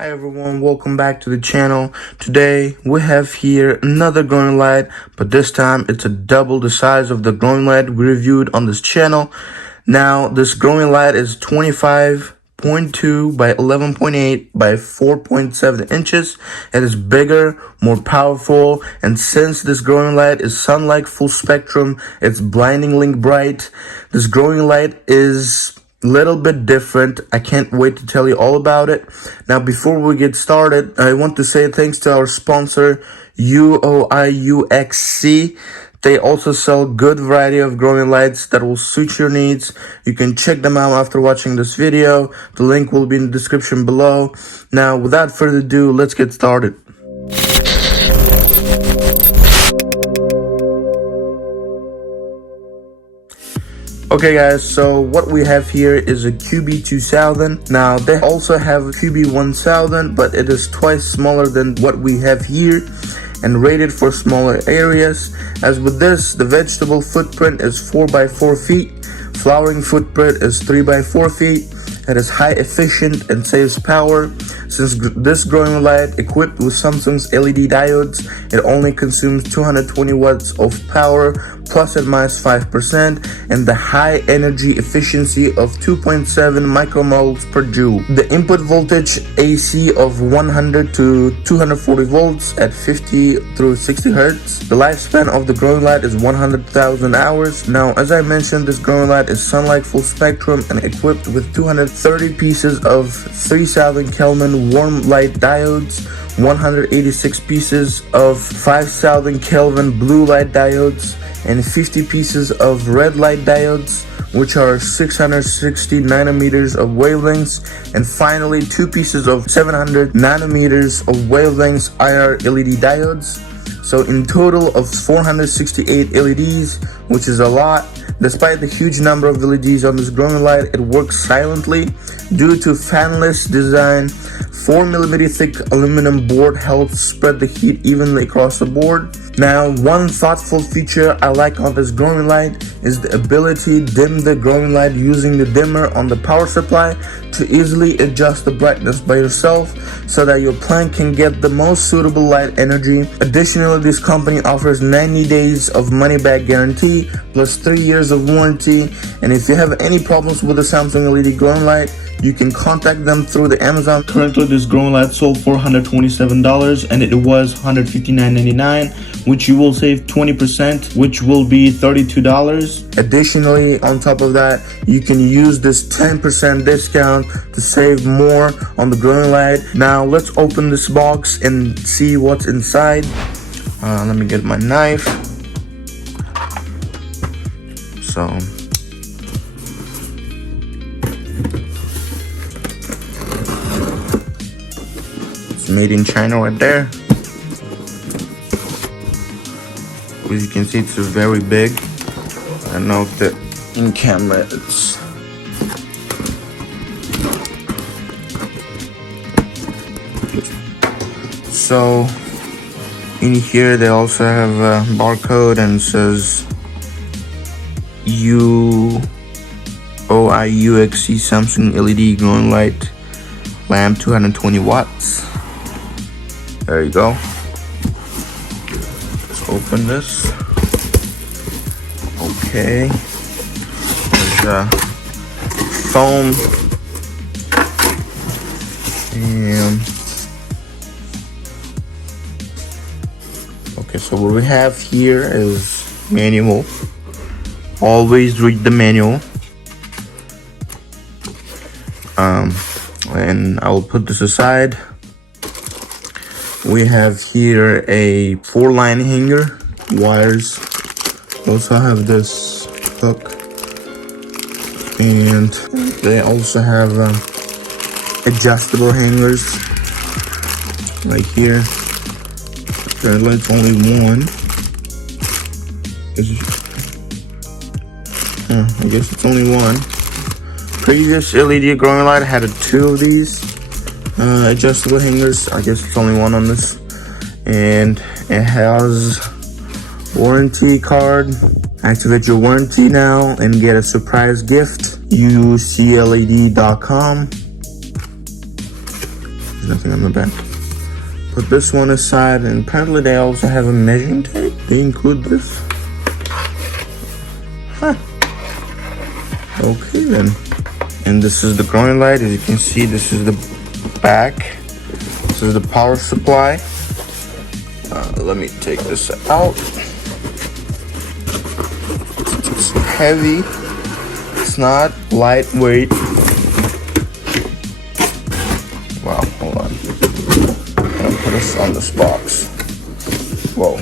Hi everyone, welcome back to the channel. Today we have here another growing light, but this time it's a double the size of the growing light we reviewed on this channel. Now this growing light is 25.2 by 11.8 by 4.7 inches. It is bigger, more powerful, and since this growing light is sunlight full spectrum, it's blindingly bright. This growing light is little bit different. I can't wait to tell you all about it. Now before we get started, I want to say thanks to our sponsor UOIUXC. They also sell good variety of growing lights that will suit your needs. You can check them out after watching this video. The link will be in the description below. Now without further ado, let's get started. Okay guys, so what we have here is a QB2000. Now they also have a QB1000, but it is twice smaller than what we have here and rated for smaller areas. As with this, the vegetable footprint is 4 by 4 feet, flowering footprint is 3 by 4 feet. It is high efficient and saves power. Since this growing light equipped with Samsung's LED diodes, it only consumes 220 watts of power plus and minus 5% and the high energy efficiency of 2.7 micromoles per joule. The input voltage AC of 100 to 240 volts at 50 through 60 hertz. The lifespan of the growing light is 100,000 hours. Now as I mentioned, this growing light is sunlight full spectrum and equipped with 230 pieces of 3000 Kelvin warm light diodes, 186 pieces of 5000 Kelvin blue light diodes, and 50 pieces of red light diodes, which are 660 nanometers of wavelengths, and finally 2 pieces of 700 nanometers of wavelengths IR LED diodes. So in total of 468 LEDs, which is a lot. Despite the huge number of LEDs on this growing light, it works silently due to fanless design. 4mm thick aluminum board helps spread the heat evenly across the board. Now, one thoughtful feature I like on this growing light is the ability to dim the growing light using the dimmer on the power supply to easily adjust the brightness by yourself so that your plant can get the most suitable light energy. Additionally, this company offers 90 days of money back guarantee plus 3 years of warranty. And if you have any problems with the Samsung LED growing light, you can contact them through the Amazon. Currently, this growing light sold for $127 and it was $159.99, which you will save 20%, which will be $32. Additionally, on top of that, you can use this 10% discount to save more on the growing light. Now, let's open this box and see what's inside. Let me get my knife. So made in China right there. As you can see, it's very big. I don't know if the in camera it's so in here they also have a barcode and says UOIUXC Samsung LED growing light lamp 220 watts. There you go. Let's open this. Okay. There's a foam. And okay, so what we have here is manual. Always read the manual. And I will put this aside. We have here a 4-line hanger, wires. Also have this hook, and they also have adjustable hangers right here. Apparently it's only one. I guess it's only one. Previous LED growing light had 2 of these adjustable hangers. I guess it's only one on this, and it has warranty card. Activate your warranty now and get a surprise gift. UCLED.com. nothing on the back. Put this one aside, and apparently they also have a measuring tape. They include this. Huh. Okay then. And this is the growing light. As you can see, this is the back. This is the power supply. Let me take this out. It's heavy. It's not lightweight. Wow, hold on. I'm gonna put this on this box. Whoa.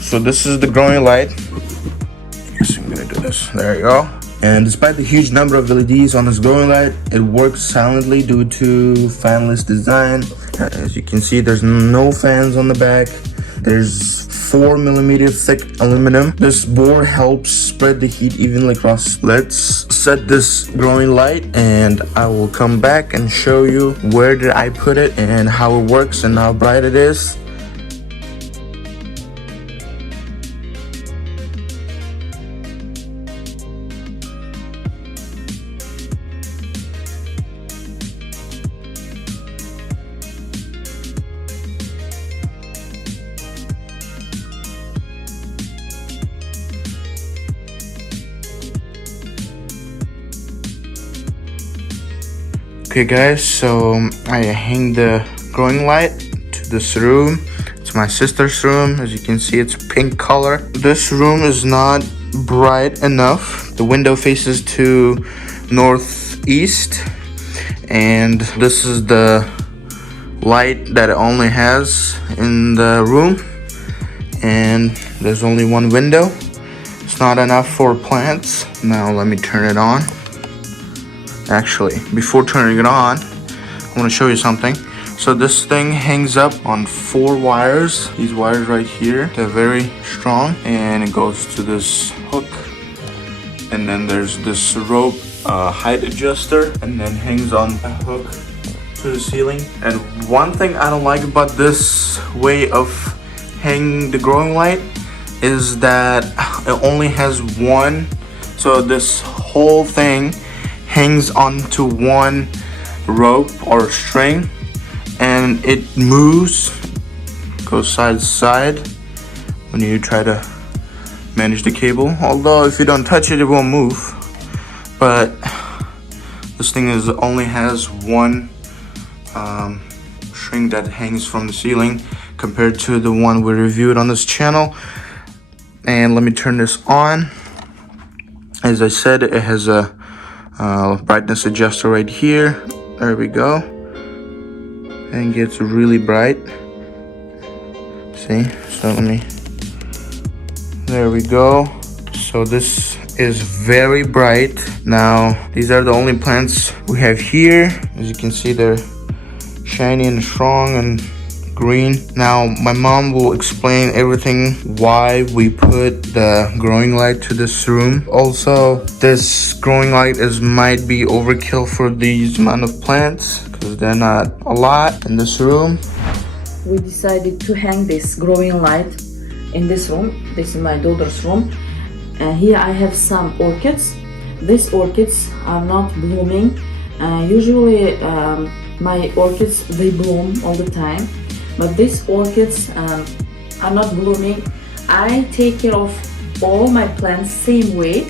So this is the growing light. I guess I'm gonna do this. There you go. And despite the huge number of LEDs on this growing light, it works silently due to fanless design. As you can see, there's no fans on the back. There's 4mm thick aluminum. This board helps spread the heat evenly across. Let's set this growing light, and I will come back and show you where did I put it and how it works and how bright it is. Okay guys, so I hang the growing light to this room. It's my sister's room. As you can see, it's pink color. This room is not bright enough. The window faces to northeast, and this is the light that it only has in the room, and there's only one window. It's not enough for plants. Now let me turn it on. Actually, before turning it on, I want to show you something. So this thing hangs up on 4 wires. These wires right here, they're very strong, and it goes to this hook. And then there's this rope height adjuster, and then hangs on a hook to the ceiling. And one thing I don't like about this way of hanging the growing light is that it only has one. So this whole thing hangs onto one rope or string, and it moves, goes side to side when you try to manage the cable. Although if you don't touch it, it won't move. But this thing only has one string that hangs from the ceiling compared to the one we reviewed on this channel. And let me turn this on. As I said, it has a brightness adjuster right here. There we go. And gets really bright. See? So there we go. So this is very bright. Now, these are the only plants we have here. As you can see, they're shiny and strong and green. Now, my mom will explain everything why we put the growing light to this room. Also, this growing light might be overkill for these amount of plants because they're not a lot in this room. We decided to hang this growing light in this room. This is my daughter's room. And here I have some orchids. These orchids are not blooming. Usually my orchids, they bloom all the time. But these orchids are not blooming. I take care of all my plants same way.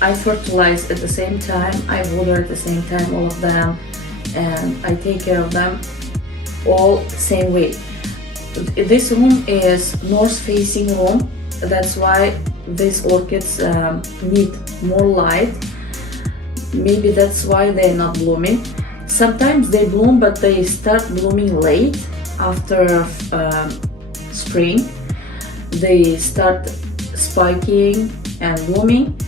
I fertilize at the same time, I water at the same time, all of them, and I take care of them all same way. This room is north-facing room. That's why these orchids need more light. Maybe that's why they're not blooming. Sometimes they bloom, but they start blooming late after spring. They start spiking and blooming,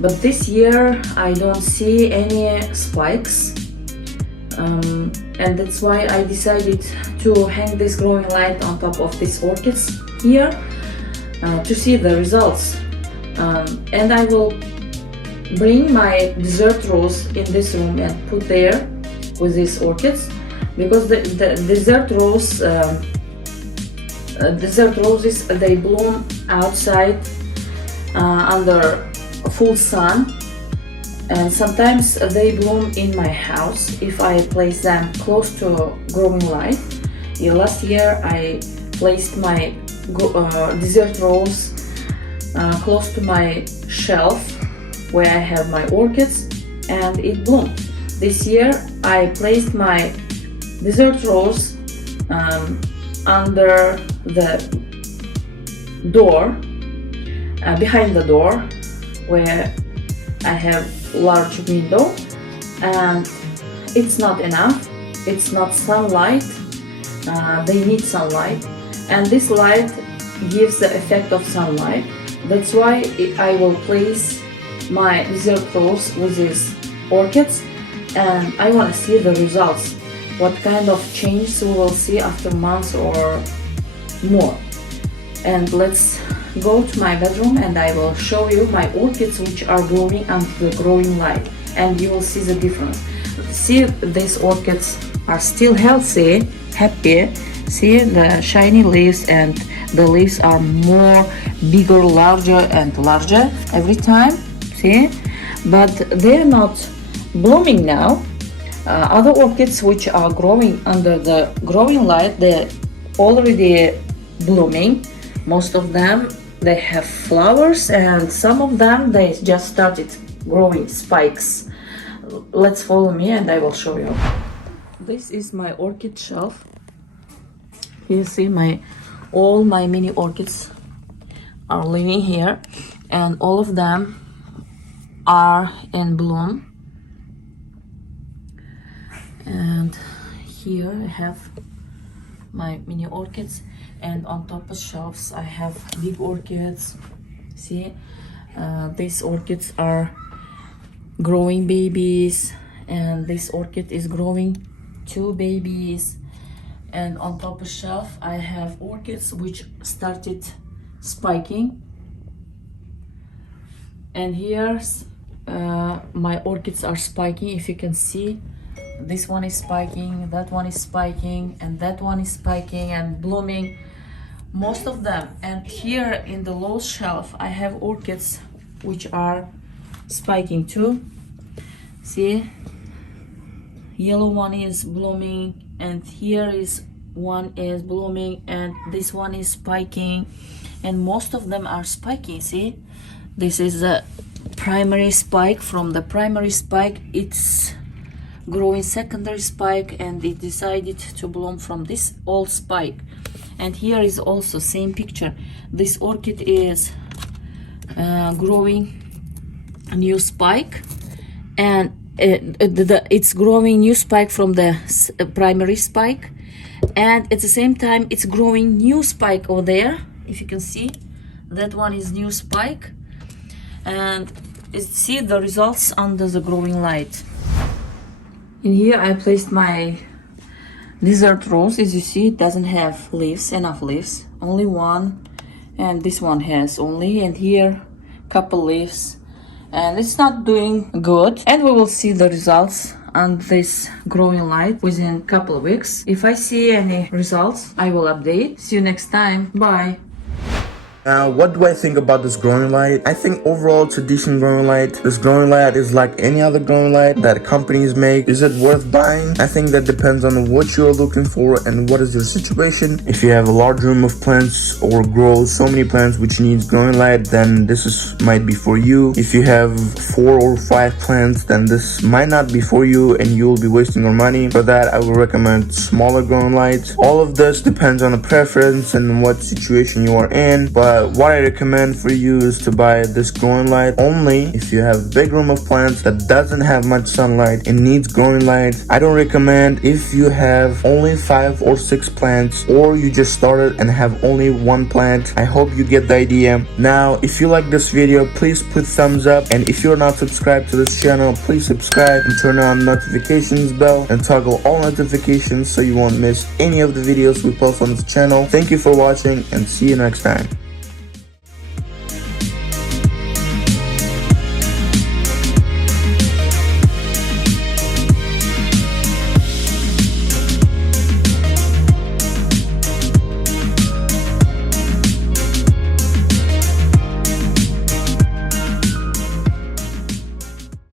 but this year I don't see any spikes, and that's why I decided to hang this growing light on top of these orchids here to see the results. And I will bring my dessert rose in this room and put there with these orchids, because the dessert roses, they bloom outside under full sun, And sometimes they bloom in my house if I place them close to growing light. Last year I placed my dessert rose close to my shelf where I have my orchids, and it bloomed. This year I placed my dessert rose under the door, behind the door, where I have large window, and it's not enough. It's not sunlight. They need sunlight, and this light gives the effect of sunlight. That's why I will place my dessert rose with these orchids, and I want to see the results. What kind of change we will see after months or more. And let's go to my bedroom and I will show you my orchids which are blooming under the growing light, and you will see the difference. See, these orchids are still healthy, happy. See the shiny leaves, and the leaves are more bigger, larger and larger every time. See, but they're not blooming now. Other orchids which are growing under the growing light, they're already blooming. Most of them, they have flowers, and some of them they just started growing spikes. Let's follow me and I will show you. This is my orchid shelf. You see all my mini orchids are living here, and all of them are in bloom. And here I have my mini orchids, and on top of shelves I have big orchids. See, these orchids are growing babies, and this orchid is growing 2 babies. And on top of shelf I have orchids which started spiking, and here's my orchids are spiking. If you can see, this one is spiking, that one is spiking, and that one is spiking and blooming, most of them. And here in the low shelf I have orchids which are spiking too. See, yellow one is blooming, and here is one is blooming, and this one is spiking, and most of them are spiking. See, this is the primary spike. From the primary spike it's growing secondary spike, and it decided to bloom from this old spike. And here is also same picture. This orchid is growing a new spike, and it's growing new spike from the primary spike, and at the same time it's growing new spike over there. If you can see, that one is new spike, and see the results under the growing light. In here I placed my dessert rose. As you see, it doesn't have leaves, enough leaves, only one, and this one has only, and here couple leaves, and it's not doing good. And we will see the results on this growing light within a couple of weeks. If I see any results, I will update. See you next time. Bye. Now, what do I think about this growing light? I think overall it's a decent growing light. This growing light is like any other growing light that companies make. Is it worth buying? I think that depends on what you're looking for and what is your situation. If you have a large room of plants or grow so many plants which needs growing light, then this might be for you. If you have 4 or 5 plants, then this might not be for you and you'll be wasting your money. For that, I would recommend smaller growing lights. All of this depends on the preference and what situation you are in, but what I recommend for you is to buy this growing light only if you have a big room of plants that doesn't have much sunlight and needs growing light. I don't recommend if you have only 5 or 6 plants, or you just started and have only 1 plant. I hope you get the idea. Now, if you like this video, please put thumbs up, and if you're not subscribed to this channel, please subscribe and turn on notifications bell and toggle all notifications so you won't miss any of the videos we post on this channel. Thank you for watching, and see you next time.